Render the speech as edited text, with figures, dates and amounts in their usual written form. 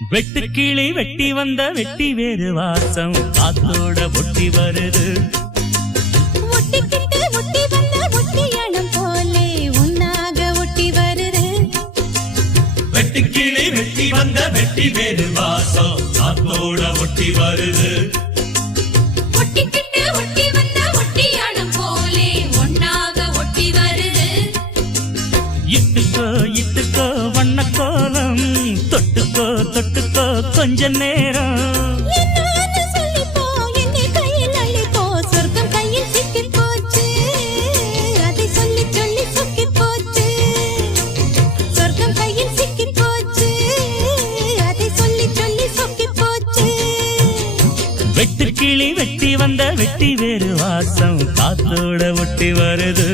வெட்டுக்கிளி வெட்டி வந்த வெட்டி வேறு வாசம் காத்தோட ஒட்டி வருது. ஒட்டிக்கிட்டு ஒட்டி வந்த ஒட்டியானம் போலே உன்னாக ஒட்டி வருது. வெட்டுக்கிளி வெட்டி வந்த வெட்டி வேறு வாசம் காத்தோட ஒட்டி வருது. ஒட்டிக்கிட்டு ஒட்டி வந்த ஒட்டியானம் போலே உன்னாக ஒட்டி வருது. இட்டுக்கோ இட்டுக்கோ வண்ண கோலம் தொட்டுக்கோ தொட்டுக்கோ கொஞ்ச நேரம் சொல்லிப்போ என்னை கையில் அள்ளிப்போ சொர்க்கம் கையில் சிக்கி போச்சு. அதை சொல்லி சொல்லி சொக்கி போச்சு. சொர்க்கம் கையில் சிக்கி போச்சு. அதை சொல்லி சொல்லி சொக்கி போச்சு. வெட்டுக்கிளி வெட்டி வந்த வெட்டி வேறு வாசம் காத்தோட ஒட்டி வருது.